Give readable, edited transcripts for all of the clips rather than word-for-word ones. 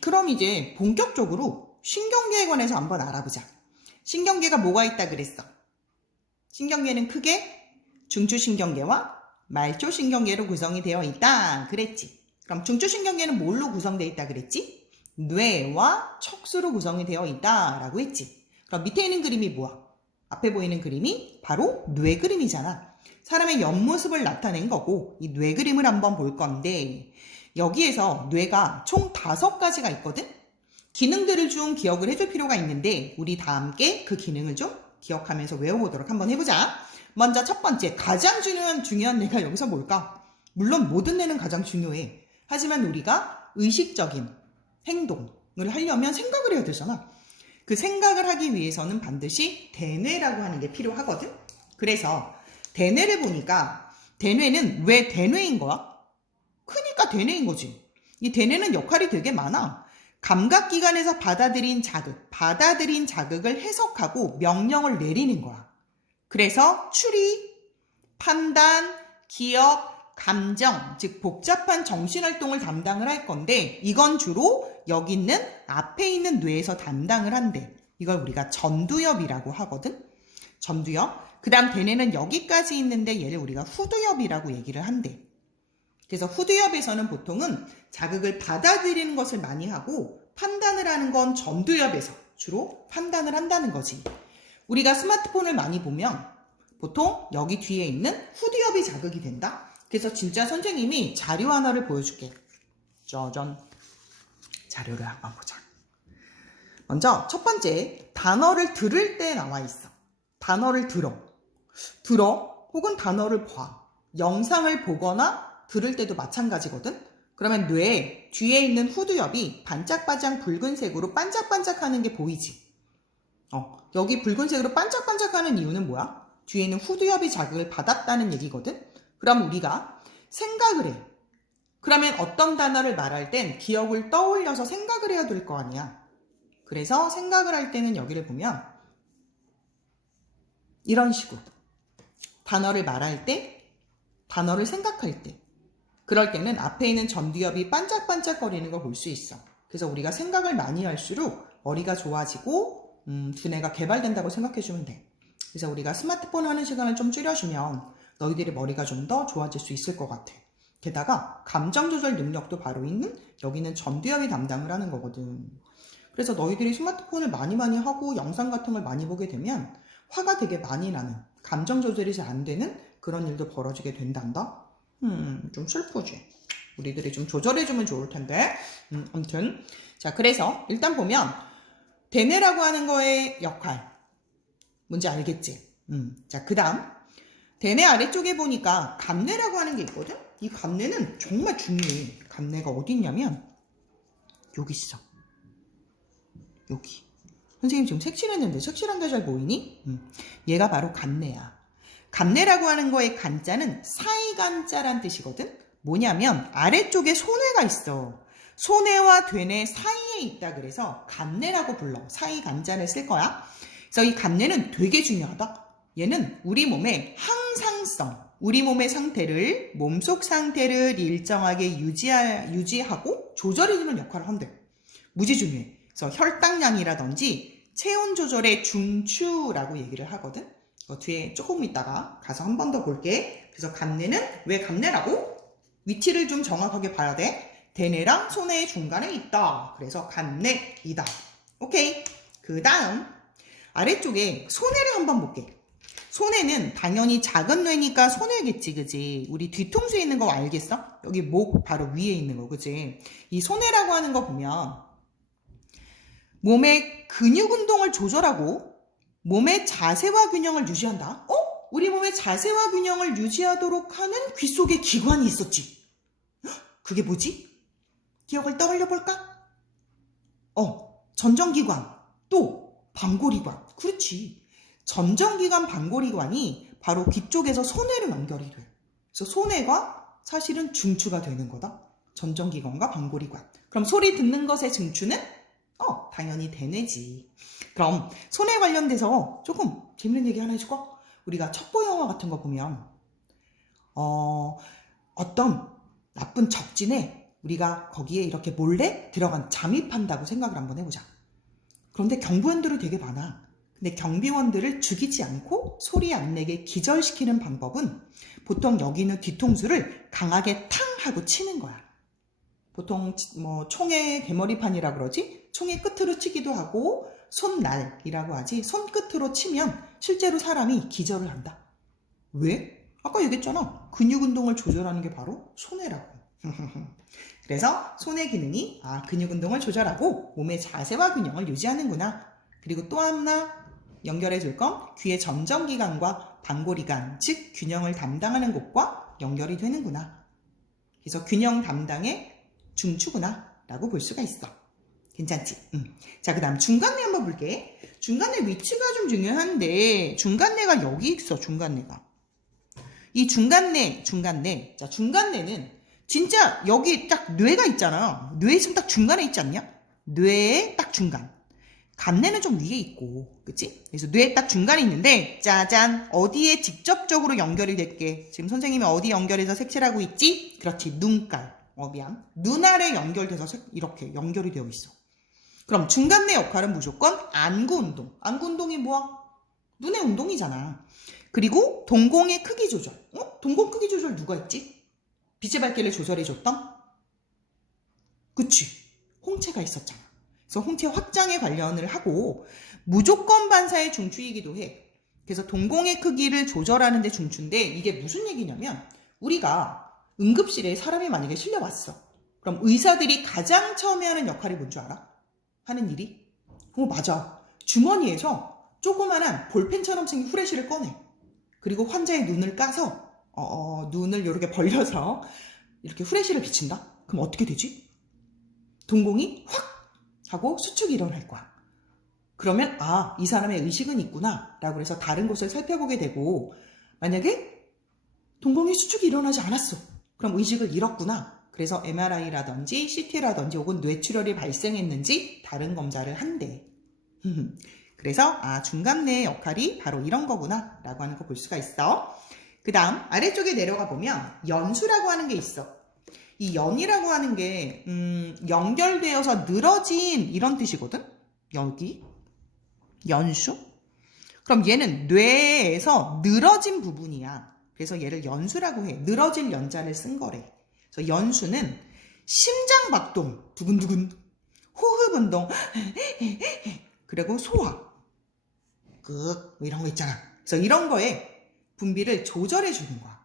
그럼 이제 본격적으로 신경계에 관해서 한번 알아보자. 신경계가 뭐가 있다 그랬어? 신경계는 크게 중추신경계와 말초신경계로 구성이 되어 있다 그랬지. 그럼 중추신경계는 뭘로 구성되어 있다 그랬지? 뇌와 척수로 구성이 되어 있다 라고 했지. 그럼 밑에 있는 그림이 뭐야? 앞에 보이는 그림이 바로 뇌 그림이잖아. 사람의 옆모습을 나타낸 거고 이 뇌 그림을 한번 볼 건데 여기에서 뇌가 총 5가지가 있거든? 기능들을 좀 기억을 해줄 필요가 있는데 우리 다 함께 그 기능을 좀 기억하면서 외워보도록 한번 해보자. 먼저 첫 번째, 가장 중요한 뇌가 여기서 뭘까? 물론 모든 뇌는 가장 중요해. 하지만 우리가 의식적인 행동을 하려면 생각을 해야 되잖아. 그 생각을 하기 위해서는 반드시 대뇌라고 하는 게 필요하거든? 그래서 대뇌를 보니까 대뇌는 왜 대뇌인 거야? 크니까 대뇌인 거지. 이 대뇌는 역할이 되게 많아. 감각기관에서 받아들인 자극을 해석하고 명령을 내리는 거야. 그래서 추리, 판단, 기억, 감정, 즉 복잡한 정신활동을 담당을 할 건데 이건 주로 여기 있는 앞에 있는 뇌에서 담당을 한대. 이걸 우리가 전두엽이라고 하거든. 전두엽. 그 다음 대뇌는 여기까지 있는데 얘를 우리가 후두엽이라고 얘기를 한대. 그래서 후두엽에서는 보통은 자극을 받아들이는 것을 많이 하고 판단을 하는 건 전두엽에서 주로 판단을 한다는 거지. 우리가 스마트폰을 많이 보면 보통 여기 뒤에 있는 후두엽이 자극이 된다. 그래서 진짜 선생님이 자료 하나를 보여줄게. 짜잔. 자료를 한번 보자. 먼저 첫 번째, 단어를 들을 때 나와 있어. 단어를 들어 혹은 단어를 봐. 영상을 보거나 들을 때도 마찬가지거든. 그러면 뇌 뒤에 있는 후두엽이 반짝반짝 붉은색으로 반짝반짝하는 게 보이지. 여기 붉은색으로 반짝반짝하는 이유는 뭐야? 뒤에 있는 후두엽이 자극을 받았다는 얘기거든. 그럼 우리가 생각을 해. 그러면 어떤 단어를 말할 땐 기억을 떠올려서 생각을 해야 될 거 아니야. 그래서 생각을 할 때는 여기를 보면 이런 식으로 단어를 말할 때, 단어를 생각할 때, 그럴 때는 앞에 있는 전두엽이 반짝반짝거리는 걸 볼 수 있어. 그래서 우리가 생각을 많이 할수록 머리가 좋아지고 두뇌가 개발된다고 생각해주면 돼. 그래서 우리가 스마트폰 하는 시간을 좀 줄여주면 너희들의 머리가 좀 더 좋아질 수 있을 것 같아. 게다가 감정 조절 능력도 바로 있는 여기는 전두엽이 담당을 하는 거거든. 그래서 너희들이 스마트폰을 많이 하고 영상 같은 걸 많이 보게 되면 화가 되게 많이 나는, 감정 조절이 잘 안 되는 그런 일도 벌어지게 된단다. 좀 슬프지. 우리들이 좀 조절해주면 좋을 텐데. 아무튼 자, 그래서 일단 보면 대뇌라고 하는 거의 역할 뭔지 알겠지? 자, 그 다음 대뇌 아래쪽에 보니까 감뇌라고 하는 게 있거든. 이 감뇌는 정말 중요해. 감뇌가 어디 있냐면 여기 있어. 여기. 선생님 지금 색칠했는데 색칠한 게 잘 보이니? 얘가 바로 감뇌야. 감뇌라고 하는 거의 간자는 사이간자란 뜻이거든. 뭐냐면 아래쪽에 소뇌가 있어. 소뇌와 되뇌 사이에 있다 그래서 감뇌라고 불러. 사이간자를 쓸 거야. 그래서 이 감뇌는 되게 중요하다. 얘는 우리 몸의 항상성, 우리 몸의 상태를, 몸속 상태를 일정하게 유지하고 조절해주는 역할을 한대. 무지 중요해. 그래서 혈당량이라든지 체온 조절의 중추라고 얘기를 하거든. 뒤에 조금 있다가 가서 한 번 더 볼게. 그래서 감뇌는 왜 감뇌라고? 위치를 좀 정확하게 봐야 돼. 대뇌랑 소뇌의 중간에 있다. 그래서 감뇌이다. 오케이. 그 다음 아래쪽에 소뇌를 한번 볼게. 소뇌는 당연히 작은 뇌니까 소뇌겠지, 그지? 우리 뒤통수에 있는 거 알겠어? 여기 목 바로 위에 있는 거, 그지? 이 소뇌라고 하는 거 보면 몸의 근육 운동을 조절하고 몸의 자세와 균형을 유지한다. 우리 몸의 자세와 균형을 유지하도록 하는 귀 속에 기관이 있었지. 그게 뭐지? 기억을 떠올려 볼까? 전정기관, 또 방골이관. 그렇지. 전정기관, 방골이관이 바로 귀 쪽에서 소뇌로 연결이 돼. 그래서 소뇌가 사실은 중추가 되는 거다. 전정기관과 방골이관. 그럼 소리 듣는 것의 중추는? 당연히 대뇌지. 그럼 소뇌 관련돼서 조금 재밌는 얘기 하나 해줄까? 우리가 첩보 영화 같은 거 보면 어떤 나쁜 적진에 우리가 거기에 이렇게 몰래 잠입한다고 생각을 한번 해보자. 그런데 경비원들이 되게 많아. 근데 경비원들을 죽이지 않고 소리 안 내게 기절시키는 방법은 보통 여기 있는 뒤통수를 강하게 탕 하고 치는 거야. 보통 뭐 총의 대머리판이라 그러지? 총의 끝으로 치기도 하고 손날이라고 하지. 손끝으로 치면 실제로 사람이 기절을 한다. 왜? 아까 얘기했잖아. 근육 운동을 조절하는 게 바로 손해라고. 그래서 손의 기능이 근육 운동을 조절하고 몸의 자세와 균형을 유지하는구나. 그리고 또 하나 연결해 줄 건 귀의 전정기관과 방골이관, 즉 균형을 담당하는 곳과 연결이 되는구나. 그래서 균형 담당의 중추구나 라고 볼 수가 있어. 괜찮지? 자, 그 다음 중간내 한번 볼게. 중간내 위치가 좀 중요한데 중간내가 여기 있어. 중간내가. 이 중간내. 자, 중간내는 진짜 여기 딱 뇌가 있잖아. 뇌 있으면 딱 중간에 있지 않냐? 뇌의 딱 중간. 간내는 좀 위에 있고, 그치? 그래서 뇌 딱 중간에 있는데, 짜잔, 어디에 직접적으로 연결이 될게? 지금 선생님이 어디 연결해서 색칠하고 있지? 그렇지, 눈깔. 미안. 눈 아래 연결돼서 이렇게 연결이 되어 있어. 그럼 중간내 역할은 무조건 안구운동. 안구운동이 뭐야? 눈의 운동이잖아. 그리고 동공의 크기 조절. 동공 크기 조절 누가 했지? 빛의 밝기를 조절해줬던? 그치? 홍채가 있었잖아. 그래서 홍채 확장에 관련을 하고 무조건 반사의 중추이기도 해. 그래서 동공의 크기를 조절하는 데 중추인데 이게 무슨 얘기냐면 우리가 응급실에 사람이 만약에 실려왔어. 그럼 의사들이 가장 처음에 하는 역할이 뭔 줄 알아? 하는 일이? 맞아. 주머니에서 조그만한 볼펜처럼 생긴 후레쉬를 꺼내. 그리고 환자의 눈을 까서 눈을 이렇게 벌려서 이렇게 후레쉬를 비친다? 그럼 어떻게 되지? 동공이 확 하고 수축이 일어날 거야. 그러면 이 사람의 의식은 있구나 라고 해서 다른 곳을 살펴보게 되고 만약에 동공의 수축이 일어나지 않았어. 그럼 의식을 잃었구나. 그래서 MRI라든지 CT라든지 혹은 뇌출혈이 발생했는지 다른 검사를 한대. 그래서 중간내의 역할이 바로 이런 거구나 라고 하는 거 볼 수가 있어. 그 다음 아래쪽에 내려가 보면 연수라고 하는 게 있어. 이 연이라고 하는 게 연결되어서 늘어진 이런 뜻이거든. 여기 연수. 그럼 얘는 뇌에서 늘어진 부분이야. 그래서 얘를 연수라고 해. 늘어질 연자를 쓴 거래. 그래서 연수는 심장박동 두근두근, 호흡운동 그리고 소화 이런 거 있잖아. 그래서 이런 거에 분비를 조절해 주는 거야.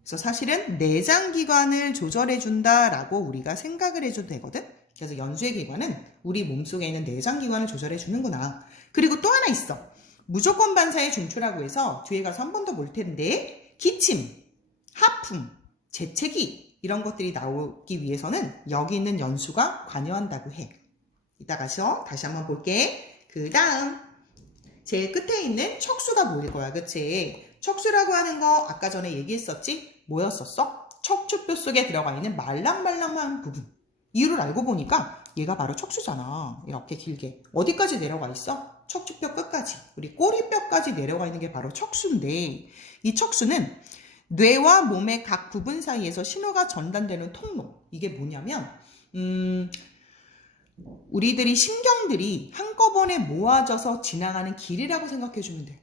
그래서 사실은 내장기관을 조절해준다라고 우리가 생각을 해줘도 되거든. 그래서 연수의 기관은 우리 몸속에 있는 내장기관을 조절해주는구나. 그리고 또 하나 있어. 무조건 반사의 중추라고 해서 뒤에 가서 한 번 더 볼 텐데 기침, 하품, 재채기 이런 것들이 나오기 위해서는 여기 있는 연수가 관여한다고 해. 이따 가서 다시 한번 볼게. 그 다음 제일 끝에 있는 척수가 보일 거야. 그치? 척수라고 하는 거 아까 전에 얘기했었지? 뭐였었어? 척추뼈 속에 들어가 있는 말랑말랑한 부분. 이유를 알고 보니까 얘가 바로 척수잖아. 이렇게 길게. 어디까지 내려가 있어? 척추뼈 끝까지. 우리 꼬리뼈까지 내려가 있는 게 바로 척수인데 이 척수는 뇌와 몸의 각 부분 사이에서 신호가 전달되는 통로. 이게 뭐냐면 우리들이 신경들이 한꺼번에 모아져서 지나가는 길이라고 생각해주면 돼.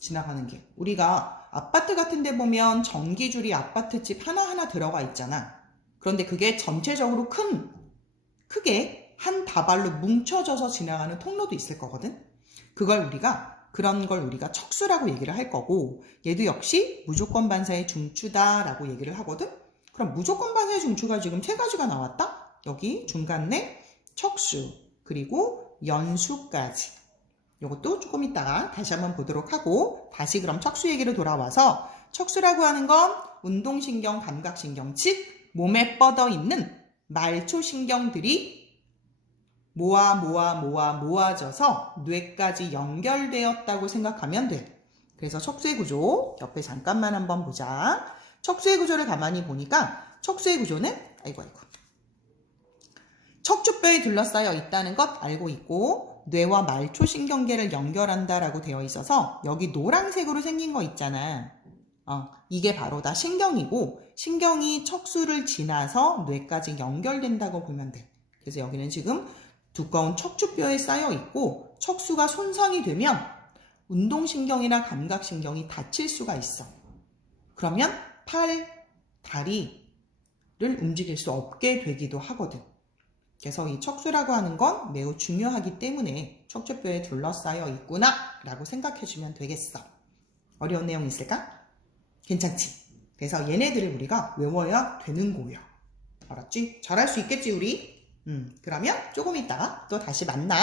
지나가는 길. 우리가 아파트 같은 데 보면 전기줄이 아파트집 하나하나 들어가 있잖아. 그런데 그게 전체적으로 크게 한 다발로 뭉쳐져서 지나가는 통로도 있을 거거든. 그런 걸 우리가 척수라고 얘기를 할 거고 얘도 역시 무조건 반사의 중추다라고 얘기를 하거든. 그럼 무조건 반사의 중추가 지금 3가지가 나왔다. 여기 중간내, 척수, 그리고 연수까지. 이것도 조금 이따가 다시 한번 보도록 하고 다시 그럼 척수 얘기로 돌아와서 척수라고 하는 건 운동신경, 감각신경, 즉 몸에 뻗어 있는 말초신경들이 모아져서 뇌까지 연결되었다고 생각하면 돼. 그래서 척수의 구조 옆에 잠깐만 한번 보자. 척수의 구조를 가만히 보니까 척수의 구조는 척추뼈에 둘러싸여 있다는 것 알고 있고 뇌와 말초신경계를 연결한다라고 되어 있어서 여기 노란색으로 생긴 거 있잖아. 이게 바로 다 신경이고 신경이 척수를 지나서 뇌까지 연결된다고 보면 돼. 그래서 여기는 지금 두꺼운 척추뼈에 쌓여 있고 척수가 손상이 되면 운동신경이나 감각신경이 다칠 수가 있어. 그러면 팔, 다리를 움직일 수 없게 되기도 하거든. 그래서 이 척수라고 하는 건 매우 중요하기 때문에 척추뼈에 둘러싸여 있구나 라고 생각해주면 되겠어. 어려운 내용 있을까? 괜찮지? 그래서 얘네들을 우리가 외워야 되는 거야. 알았지? 잘할 수 있겠지 우리? 그러면 조금 있다가 또 다시 만나.